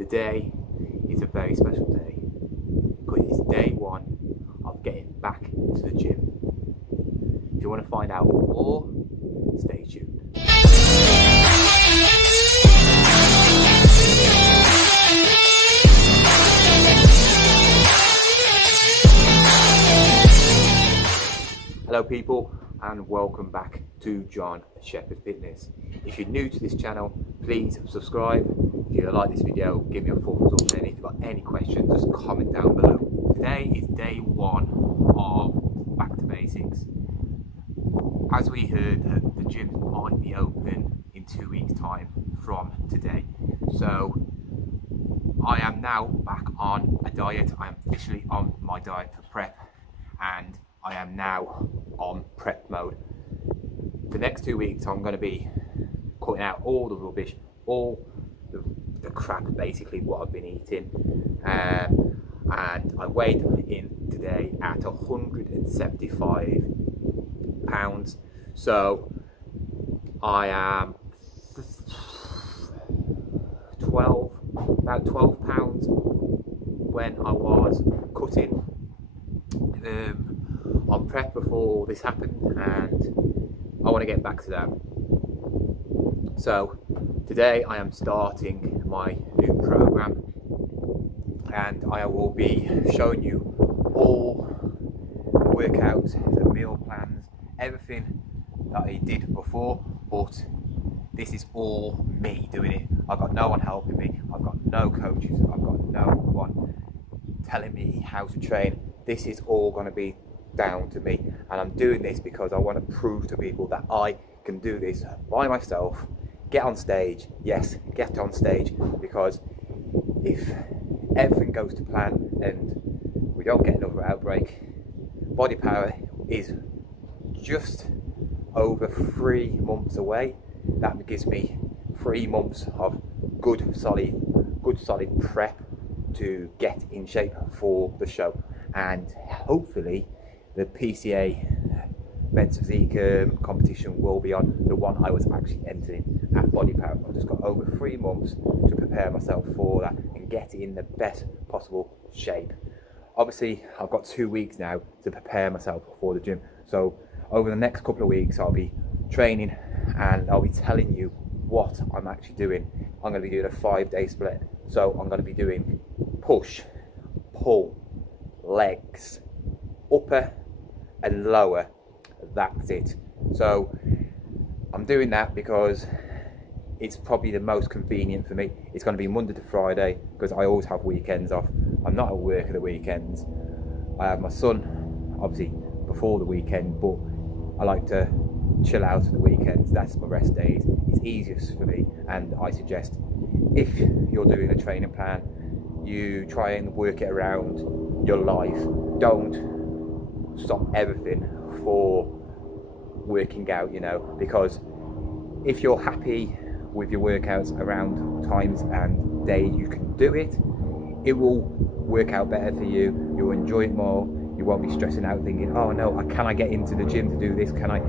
Today is a very special day because it's day one of getting back to the gym. If you want to find out more, stay tuned. Hello people, and welcome back to Jon Sheppard Fitness. If you're new to this channel, please subscribe. If you like this video, give me a thumbs up, and if you've got any questions, just comment down below. Today is day one of Back to Basics. As we heard, the gyms might be open in 2 weeks' time from today. So I am now back on a diet. I am officially on my diet for prep, and I am now on prep mode. For the next 2 weeks, I'm going to be cutting out all the rubbish, all the crap, basically what I've been eating. And I weighed in today at 175 pounds. So I am about 12 pounds when I was cutting on prep before this happened, and I want to get back to that. So today I am starting my new program, and I will be showing you all the workouts, the meal plans, everything that I did before, but this is all me doing it. I've got no one helping me, I've got no coaches, I've got no one telling me how to train. This is all going to be down to me, and I'm doing this because I want to prove to people that I can do this by myself. Get on stage, yes, get on stage, because if everything goes to plan and we don't get another outbreak, BODYPOWER is just over 3 months away. That gives me 3 months of good solid prep to get in shape for the show, and hopefully the PCA men's physique competition will be on, the one I was actually entering at BODYPOWER. I've just got over 3 months to prepare myself for that and get in the best possible shape. Obviously I've got 2 weeks now to prepare myself for the gym, so over the next couple of weeks I'll be training and I'll be telling you what I'm actually doing. I'm going to be doing a 5-day split, so I'm going to be doing push, pull, legs, upper and lower. That's it. So I'm doing that because it's probably the most convenient for me. It's going to be Monday to Friday because I always have weekends off. I'm not at work at the weekends. I have my son obviously before the weekend, but I like to chill out at the weekends. That's my rest days. It's easiest for me, and I suggest if you're doing a training plan, you try and work it around your life. Don't stop everything for working out, you know, because if you're happy with your workouts around times and days you can do it, it will work out better for you. You'll enjoy it more. You won't be stressing out thinking, oh no, can I get into the gym to do this? Can I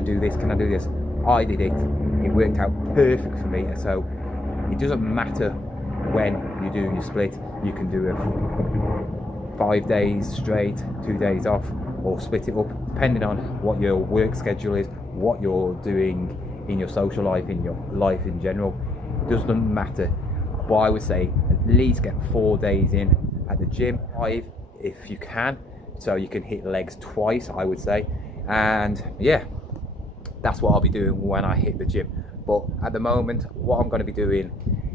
do this? Can I do this? I did it. It worked out perfect for me. So it doesn't matter when you do your split. You can do it 5 days straight, 2 days off, or split it up depending on what your work schedule is, what you're doing in your social life, in your life in general. It doesn't matter. But I would say at least get 4 days in at the gym, 5 if you can, so you can hit legs twice, I would say. And yeah, that's what I'll be doing when I hit the gym. But at the moment, what I'm going to be doing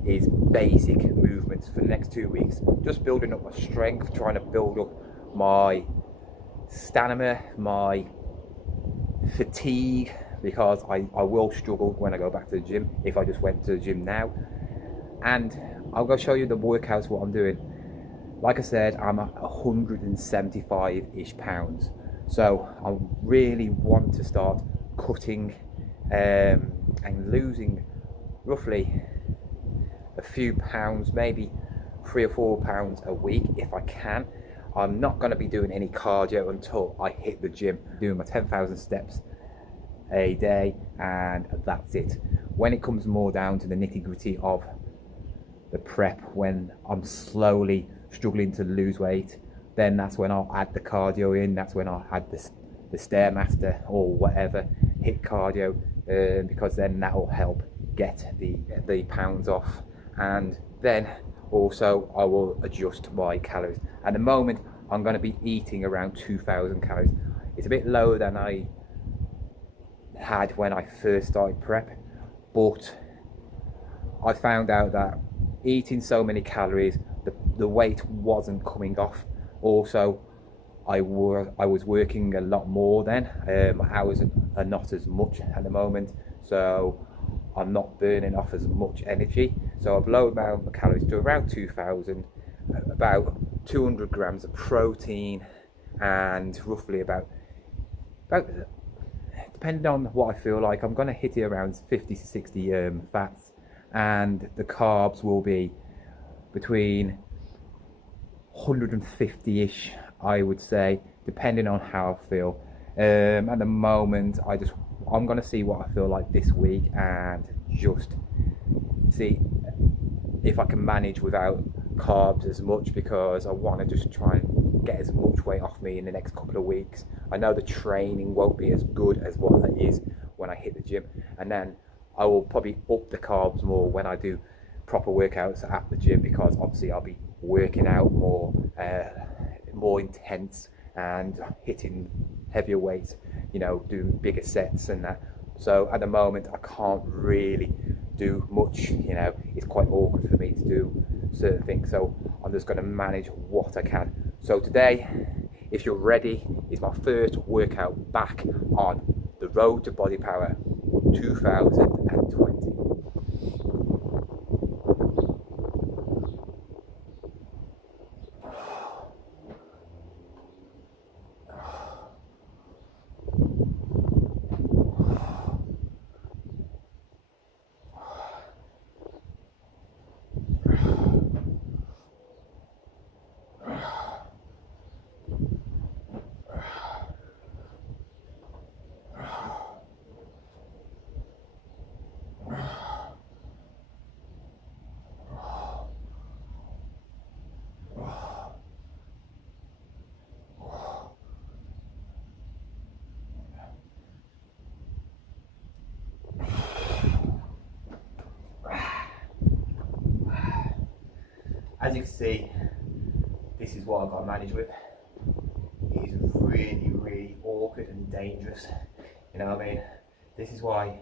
is basic movements for the next 2 weeks, just building up my strength, trying to build up my stamina, my fatigue, because I will struggle when I go back to the gym if I just went to the gym now. And I'll go show you the workouts, what I'm doing. Like I said, I'm at 175-ish pounds, so I really want to start cutting and losing roughly a few pounds, maybe 3 or 4 pounds a week if I can. I'm not going to be doing any cardio until I hit the gym, doing my 10,000 steps a day, and that's it. When it comes more down to the nitty gritty of the prep when I'm slowly struggling to lose weight. Then that's when I'll add the cardio in. That's when I'll add the Stairmaster or whatever, HIIT cardio, because then that will help get the pounds off. And then also I will adjust my calories. At the moment I'm going to be eating around 2,000 calories. It's a bit lower than I had when I first started prep, but I found out that eating so many calories, the weight wasn't coming off. Also, I was working a lot more then. My hours are not as much at the moment, so I'm not burning off as much energy. So I've lowered my calories to around 2,000, about 200 grams of protein, and roughly about depending on what I feel like, I'm going to hit it around 50 to 60 fats, and the carbs will be between 150-ish, I would say, depending on how I feel. At the moment, I'm going to see what I feel like this week and just see if I can manage without carbs as much, because I want to just try and get as much weight off me in the next couple of weeks. I know the training won't be as good as what it is when I hit the gym, and then I will probably up the carbs more when I do proper workouts at the gym, because obviously I'll be working out more intense and hitting heavier weights, you know, doing bigger sets and that. So at the moment I can't really do much, you know, it's quite awkward for me to do certain things, so I'm just going to manage what I can. So today, if you're ready, is my first workout back on the road to Body Power 2020. As you can see, this is what I've got to manage with. It is really, really awkward and dangerous. You know what I mean? This is why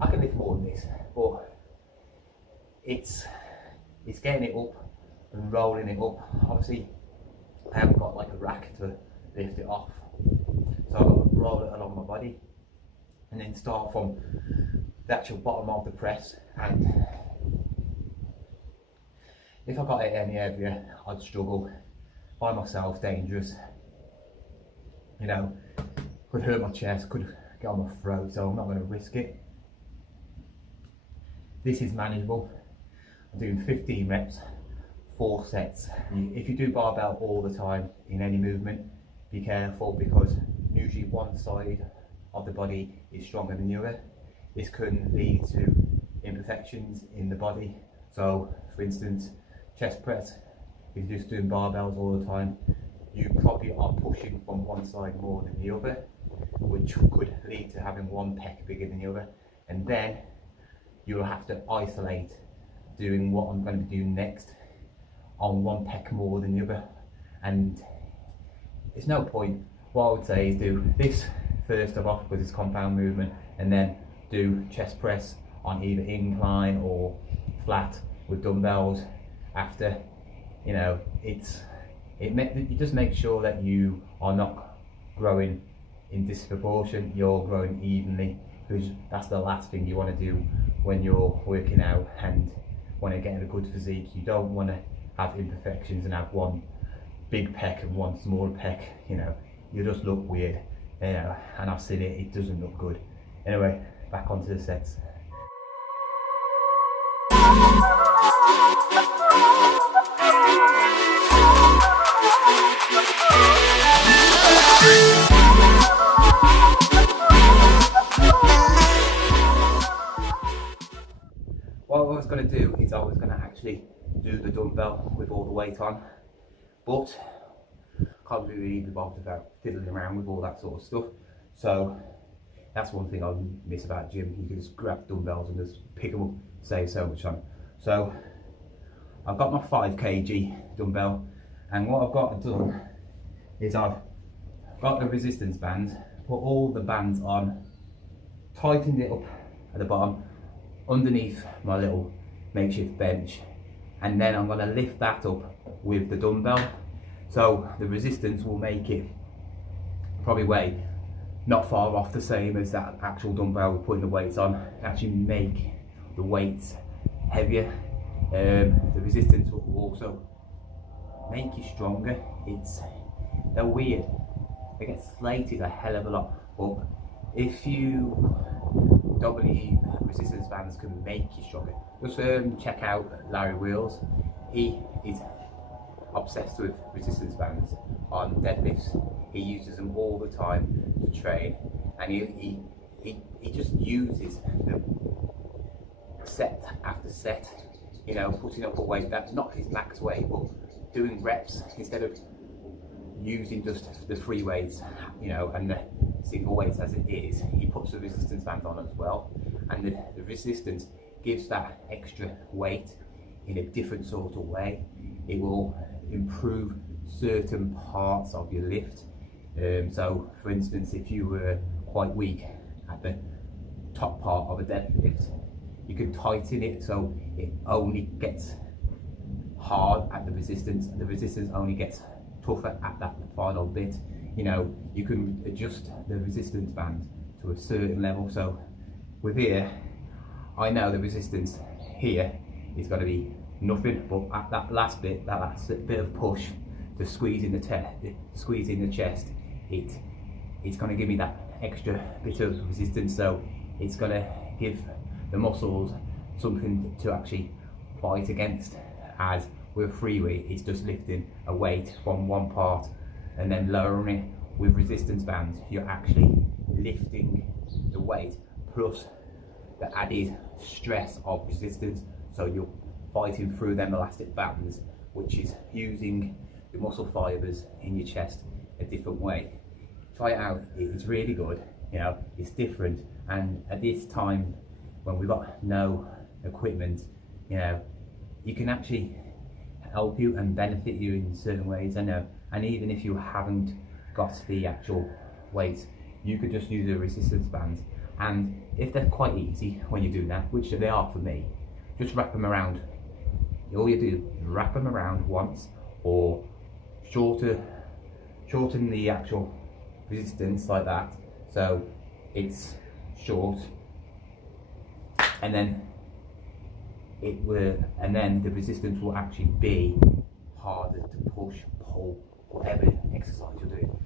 I can lift more than this, but it's getting it up and rolling it up. Obviously, I haven't got like a rack to lift it off, so I've got to roll it along my body and then start from the actual bottom of the press. And if I got it any heavier, I'd struggle by myself, dangerous. You know, could hurt my chest, could get on my throat, so I'm not going to risk it. This is manageable. I'm doing 15 reps, 4 sets. If you do barbell all the time in any movement, be careful, because usually one side of the body is stronger than the other. This can lead to imperfections in the body. So, for instance, chest press, if you're just doing barbells all the time, you probably are pushing from one side more than the other, which could lead to having one pec bigger than the other. And then you'll have to isolate doing what I'm going to be doing next on one pec more than the other. And it's no point. What I would say is do this first of all, because it's compound movement, and then do chest press on either incline or flat with dumbbells after. You know, you just make sure that you are not growing in disproportion, you're growing evenly, because that's the last thing you want to do when you're working out and want to get a good physique. You don't want to have imperfections and have one big pec and one small pec. You know, you just look weird, you know, and I've seen it doesn't look good. Anyway, back onto the sets. What I was going to do is I was going to actually do the dumbbell with all the weight on, but can't really be bothered about fiddling around with all that sort of stuff. So that's one thing I miss about gym. You can just grab dumbbells and just pick them up, save so much time. So I've got my 5 kg dumbbell, and what I've got done is I've got the resistance band, put all the bands on, tightened it up at the bottom underneath my little makeshift bench, and then I'm going to lift that up with the dumbbell. So the resistance will make it probably weigh not far off the same as that actual dumbbell we're putting the weights on. Actually make the weights heavier. The resistance will also make you stronger. They're weird. They get slated a hell of a lot, but if you don't believe resistance bands can make you stronger, just check out Larry Wheels. He is obsessed with resistance bands on deadlifts. He uses them all the time to train, and he just uses them set after set, you know, putting up a weight that's not his max weight, but doing reps instead of using just the free weights, you know, and the single weights as it is. He puts the resistance band on as well, and the resistance gives that extra weight in a different sort of way. It will improve certain parts of your lift. So for instance, if you were quite weak at the top part of a deadlift, you can tighten it so it only gets hard at the resistance, and the resistance only gets tougher at that final bit. You know, you can adjust the resistance band to a certain level. So with here, I know the resistance here is going to be nothing, but at that last bit, that last bit of push, the squeeze in the chest, it's going to give me that extra bit of resistance. So it's going to give the muscles something to actually fight against, as with free weight, it's just lifting a weight from one part and then lowering it. With resistance bands, you're actually lifting the weight plus the added stress of resistance. So you're fighting through them elastic bands, which is using the muscle fibers in your chest a different way. Try it out, it's really good, you know, it's different. And at this time when we've got no equipment, you know, you can actually help you and benefit you in certain ways. I know, and even if you haven't got the actual weights, you could just use the resistance bands, and if they're quite easy when you do that, which they are for me, just wrap them around. All you do is wrap them around once, or shorten the actual resistance like that, so it's short, and then the resistance will actually be harder to push, pull, whatever exercise you're doing.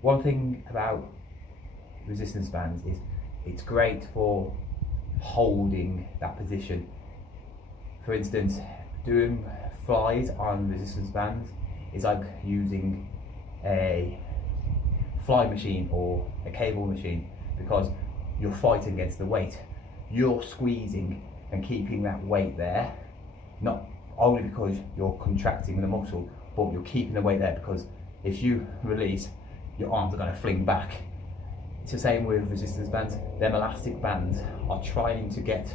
One thing about resistance bands is it's great for holding that position. For instance, doing flies on resistance bands is like using a fly machine or a cable machine, because you're fighting against the weight. You're squeezing and keeping that weight there, not only because you're contracting the muscle, but you're keeping the weight there, because if you release, your arms are going to fling back. It's the same with resistance bands. Them elastic bands are trying to get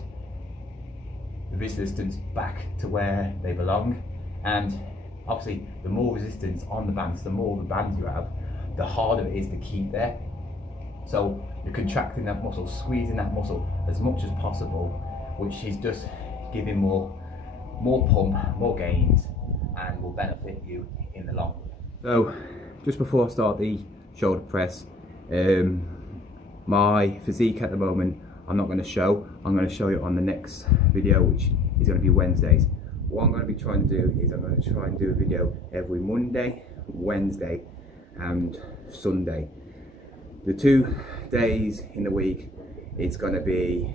the resistance back to where they belong, and obviously the more resistance on the bands, the more the bands you have, the harder it is to keep there. So you're contracting that muscle, squeezing that muscle as much as possible, which is just giving more pump, more gains, and will benefit you in the long run. So just before I start the shoulder press, my physique at the moment I'm not going to show. I'm going to show you on the next video, which is going to be Wednesdays. what I'm going to be trying to do is I'm going to try and do a video every Monday, Wednesday and Sunday. The 2 days in the week, it's going to be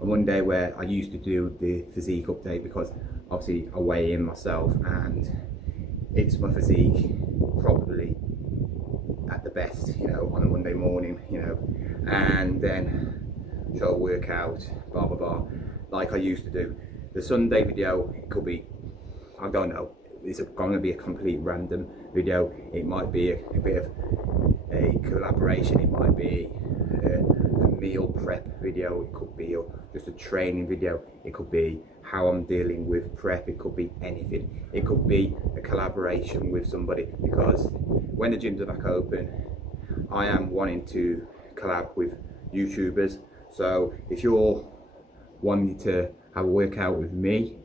a Monday where I used to do the physique update, because obviously I weigh in myself and it's my physique probably at the best, you know, on a Monday morning, you know, and then show a workout, blah blah blah, like I used to do. The Sunday video, it could be, I don't know, it's going to be a complete random video. It might be a bit of a collaboration, it might be a meal prep video, it could be just a training video, it could be how I'm dealing with prep, it could be anything. It could be a collaboration with somebody, because when the gyms are back open, I am wanting to collab with YouTubers. So if you're wanting to have a workout with me,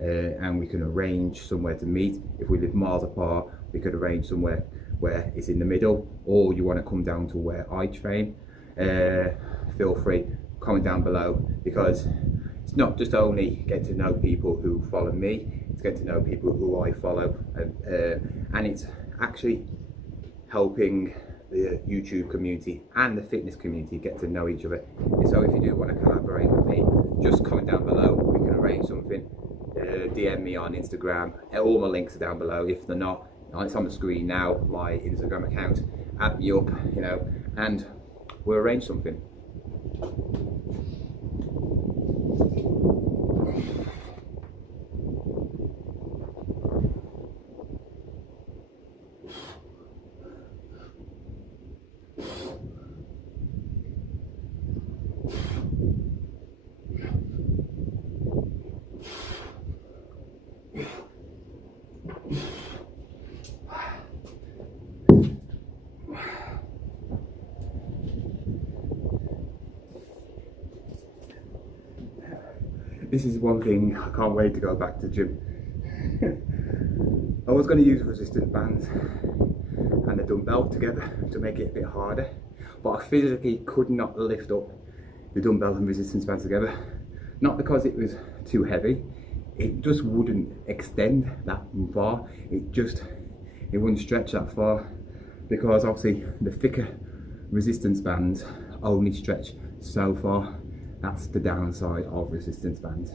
and we can arrange somewhere to meet, if we live miles apart, we could arrange somewhere where it's in the middle, or you want to come down to where I train, feel free, comment down below, because it's not just only get to know people who follow me, it's get to know people who I follow, and it's actually helping the YouTube community and the fitness community get to know each other. So if you do want to collaborate with me, just comment down below, we can arrange something. DM me on Instagram, all my links are down below. If they're not, it's on the screen now, my Instagram account. Add me up, you know, and we'll arrange something. This is one thing, I can't wait to go back to the gym. I was going to use resistance bands and a dumbbell together to make it a bit harder, but I physically could not lift up the dumbbell and resistance bands together. Not because it was too heavy, it just wouldn't extend that far, it wouldn't stretch that far, because obviously the thicker resistance bands only stretch so far. That's the downside of resistance bands.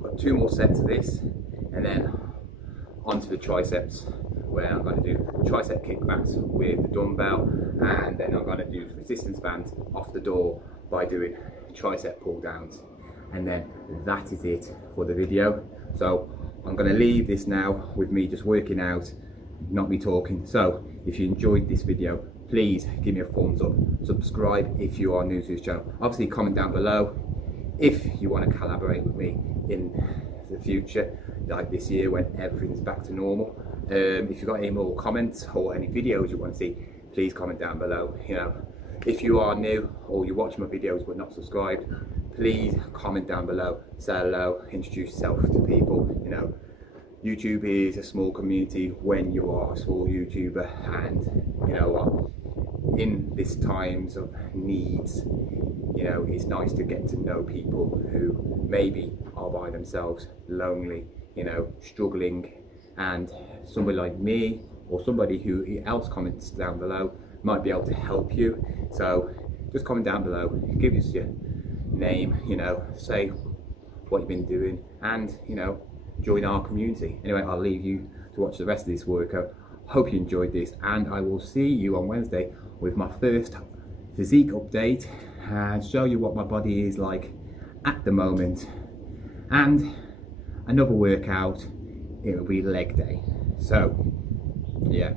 Got 2 more sets of this, and then onto the triceps, where I'm going to do tricep kickbacks with the dumbbell, and then I'm going to do resistance bands off the door by doing tricep pull downs, and then that is it for the video. So I'm going to leave this now with me just working out, not me talking. So if you enjoyed this video, please give me a thumbs up, subscribe if you are new to this channel, obviously comment down below if you want to collaborate with me in the future, like this year when everything's back to normal. If you've got any more comments or any videos you want to see, please comment down below. You know, if you are new or you watch my videos but not subscribed, please comment down below, say hello, introduce yourself to people. You know, YouTube is a small community when you are a small YouTuber, and you know what, in this times of needs, you know, it's nice to get to know people who maybe are by themselves, lonely, you know, struggling, and somebody like me or somebody who else comments down below might be able to help you. So just comment down below, give us name, you know, say what you've been doing, and, you know, join our community. Anyway, I'll leave you to watch the rest of this workout. Hope you enjoyed this, and I will see you on Wednesday with my first physique update and show you what my body is like at the moment. And another workout, it will be leg day. So yeah,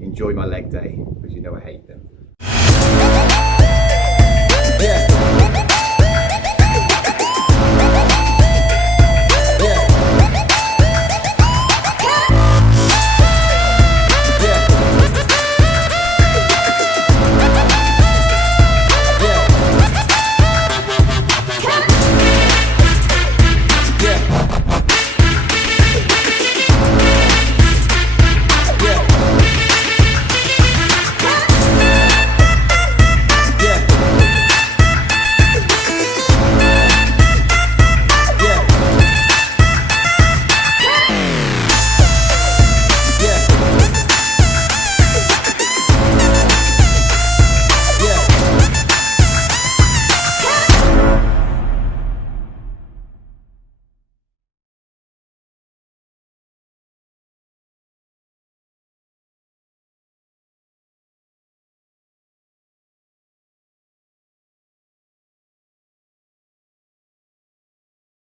enjoy my leg day, because you know I hate them.